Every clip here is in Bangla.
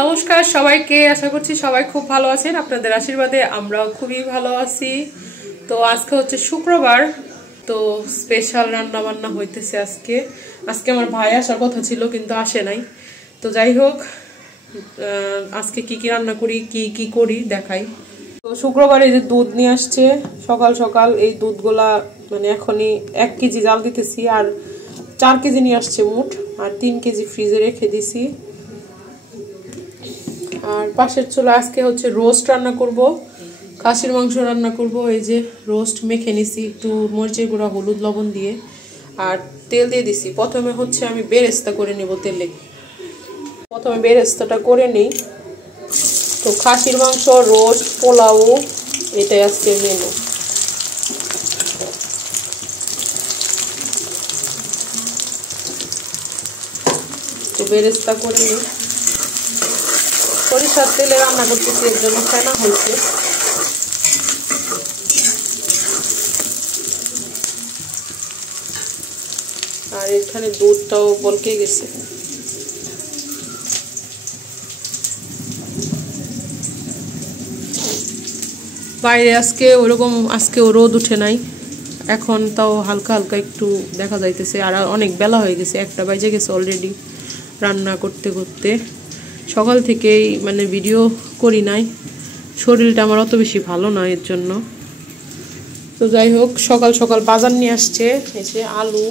নমস্কার সবাইকে, আশা করছি সবাই খুব ভালো আছেন। আপনাদের আশীর্বাদে আমরাও খুবই ভালো আছি। তো আজকে হচ্ছে শুক্রবার, তো স্পেশাল রান্না বান্না হইতেছে আজকে আমার ভাই আসার কথা ছিল কিন্তু আসে নাই। তো যাই হোক, আজকে কি কি রান্না করি, কি করি দেখাই। তো শুক্রবারে যে দুধ নিয়ে আসছে সকাল সকাল, এই দুধগুলা মানে এখনই 1 কেজি জাল দিতেছি, আর 4 কেজি নিয়ে আসছে মোট, আর 3 কেজি ফ্রিজে রেখে দিছি। আর পাশের চুলা আজকে হচ্ছে রোস্ট রান্না করব, খাসির মাংস রান্না করব। এই যে রোস্ট মেখে নিছি একটু মরিচের গুঁড়া, হলুদ, লবণ দিয়ে, আর তেল দিয়ে দিছি। প্রথমে হচ্ছে আমি বেরেস্তা করে নেব তেলে, প্রথমে বেরেস্তাটা করে নিই। তো খাসির মাংস, রোস্ট, পোলাও, এটাই আজকে মেনু। তো বেরেস্তা করে নিই, সরিষার তেলে রান্না করতেছি, এর জন্য ফেনা হয়েছে। আর এখানে দুধটাও বলকে গেছে। বাইরে আজকেও রোদ উঠে নাই, এখন তাও হালকা হালকা একটু দেখা যাইতেছে। আর অনেক বেলা হয়ে গেছে, 1টা বাজে গেছে অলরেডি রান্না করতে করতে। সকাল থেকেই মানে ভিডিও করি নাই, শরীরটা আমার অত বেশি ভালো না এর জন্য। তো যাই হোক, সকাল সকাল বাজার নিয়ে আসছে, এই যে আলু,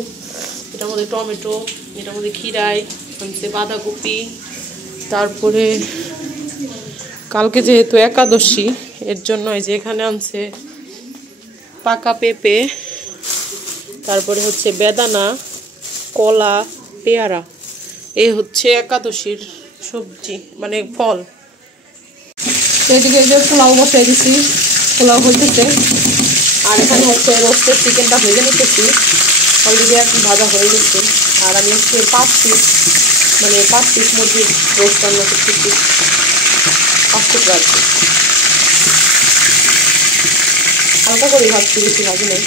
এটার মধ্যে টমেটো, এটার মধ্যে খিরাই আনছে, বাঁধাকপি, তারপরে কালকে যেহেতু একাদশী এর জন্য এই যে এখানে আনছে পাকা পেঁপে, তারপরে হচ্ছে বেদানা, কলা, পেয়ারা। এই হচ্ছে একাদশীর সবজি মানে ফল। এদিকে এই যে পোলাও বসাই দিছি, পোলাও হইতেছে। আর এখানে হচ্ছে রোস্টের চিকেনটা ভেজে নিতেছি, অলরেডি এখন ভাজা হয়ে গেছে। আর আমি হচ্ছে 5 পিস মুরগির রোস্ট রান্না করতেছি, 5 টুকরা আর কি। হালকা করে ভাজছি, বেশি ভাজি নেই।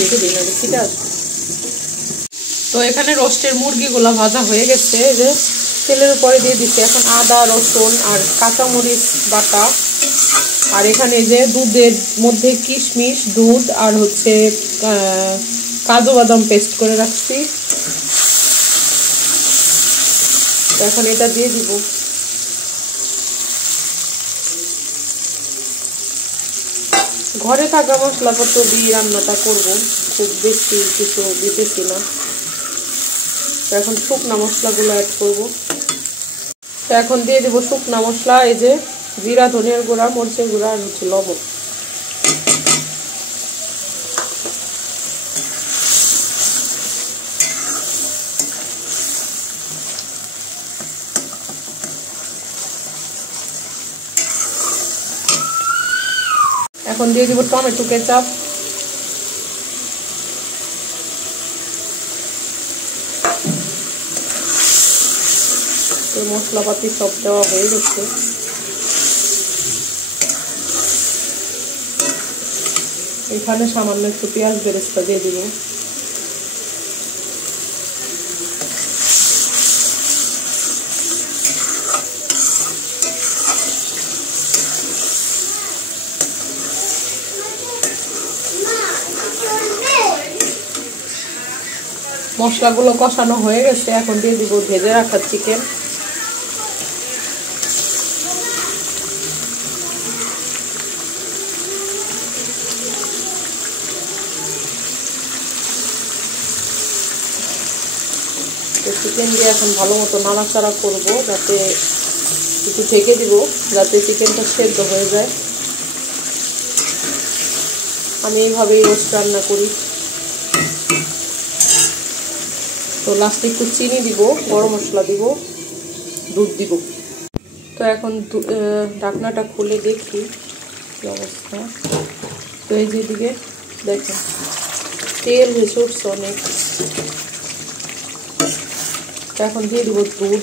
দেখে দিই না, দেখতে আসবে। তো এখানে রোস্টের মুরগিগুলা ভাজা হয়ে গেছে, যে তেলের উপরে দিয়ে দিচ্ছি। এখন আদা, রসুন আর কাঁচামরিচ বাটা, আর এখানে যে দুধের মধ্যে কিশমিশ, দুধ আর হচ্ছে কাজু বাদাম পেস্ট করে রাখছি। এখন এটা দিয়ে দিব। ঘরে থাকা মশলাপত্র দিয়ে রান্নাটা করব, খুব বেশি কিছু দিতেছি না। তো এখন শুকনা মশলাগুলো অ্যাড করব। তো এখন দিয়ে দেবো শুকনা মশলা, এই যে জিরা, ধনিয়ার গুঁড়া, মরিচের গুঁড়া আর হচ্ছে লবণ। এখন দিয়ে দিব টমেটো কেচাপ। মশলাপাতি সব দেওয়া হয়ে গেছে। এখানে সামান্য একটু পেঁয়াজ বেরেস্তা দিয়ে দিব। মশলাগুলো কষানো হয়ে গেছে, এখন দিয়ে দিব ভেজে রাখা চিকেন। চিকেন দিয়ে এখন ভালো মতো নাড়াচাড়া করব, যাতে একটু ঢেকে দিব যাতে চিকেনটা সেদ্ধ হয়ে যায়। আমি এইভাবেই রোস্ট রান্না করি। তো লাস্টে একটু চিনি দিব, গরম মশলা দিব, দুধ দিব। তো এখন ঢাকনাটা খুলে দেখি কি অবস্থা। তো এই যেদিকে দেখেন তেল ভেসে উঠছে অনেক। এখন দিয়ে দিব দুধ।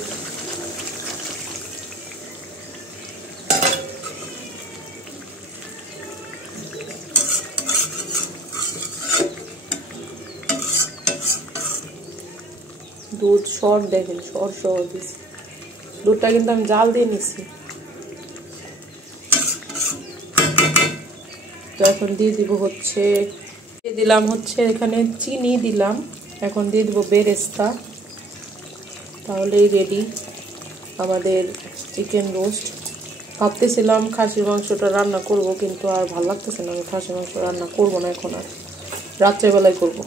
সর দেখেন, সর দিছি। দুধটা কিন্তু আমি জাল দিয়ে নিছি। তো এখন দিয়ে দিব হচ্ছে, দিলাম হচ্ছে এখানে চিনি দিলাম, এখন দিয়ে দিব বেরেস্তা। তাহলেই রেডি আমাদের চিকেন রোস্ট। ভাবতেছিলাম খাসির মাংসটা রান্না করব, কিন্তু আর ভালো লাগতেছে না, আমি খাসির মাংস রান্না করব না, এখন আর রাত্রেবেলায় করব।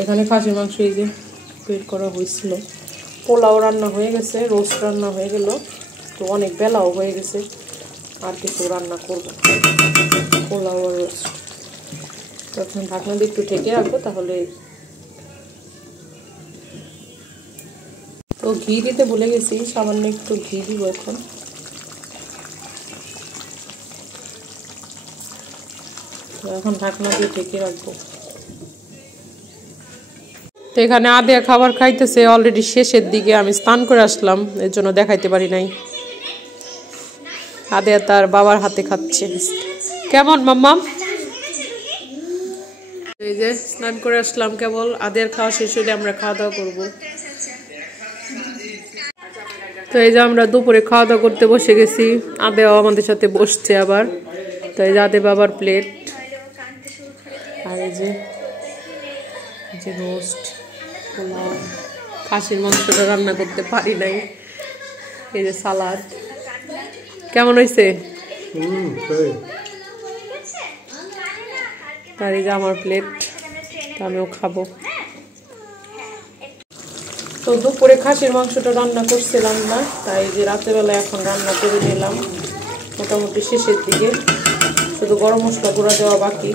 এখানে খাসির মাংস এই যে বের করা হয়েছিল, পোলাও রান্না হয়ে গেছে, রোস্ট রান্না হয়ে গেল, তো অনেক বেলাও হয়ে গেছে, আর কিছু রান্না করব, পোলাও আর রোস্ট। তখন ঢাকনা দিয়ে একটু ঢেকে রাখবো তাহলে। তো ঘি দিতে ভুলে গেছি, সামান্য একটু ঘি দিব এখন। এখন ঢাকনা দিয়ে ঢেকে রাখবো। তো এখানে আদিয়া খাবার খাইতেছে অলরেডি শেষের দিকে, আমি স্নান করে আসলাম, এর জন্য দেখাইতে পারি নাই। আদিয়া তার বাবার হাতে খাচ্ছে। কেমন মাম্মা? এই যে স্নান করে আসলাম কেবল, আদিয়ার খাওয়া শেষ হলে আমরা খাওয়া দাওয়া করবো। তো এই যে আমরা দুপুরে খাওয়া দাওয়া করতে বসে গেছি, আদিয়াও আমাদের সাথে বসছে আবার। তো এই যে আদিয়া বাবার প্লেট, আর এই যে রোস্ট, পোলাও, খাসির মাংসটা রান্না করতে পারি নাই, এই যে সালাদ। কেমন হয়েছে? আর এই যে আমার প্লেট, আমিও খাবো। তো দুপুরে খাসির মাংসটা রান্না করছিলাম না, তাই যে রাতেরবেলা এখন রান্না করে নিলাম, মোটামুটি শেষের দিকে, শুধু গরম মশলা গুঁড়া দেওয়া বাকি।